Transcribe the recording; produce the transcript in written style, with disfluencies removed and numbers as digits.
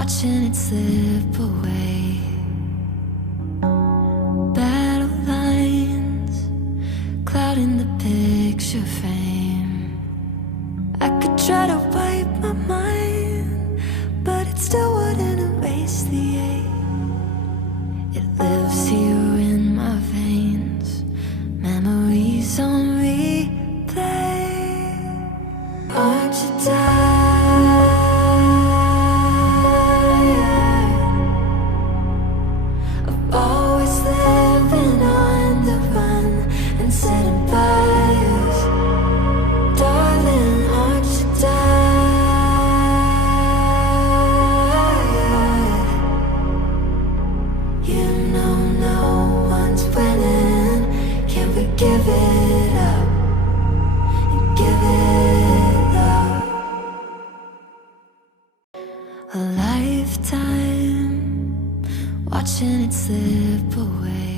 watching it slip away. Battle lines clouding the picture frame. I could try to wipe my mind, but it still wouldn't erase the ache. It lives here in my veins, memories on replay. Aren't you tired of always living on the run and setting fires? Darling, aren't you tired? You know no one's winning. Can we give it up and give it up? A lifetime watching it slip away.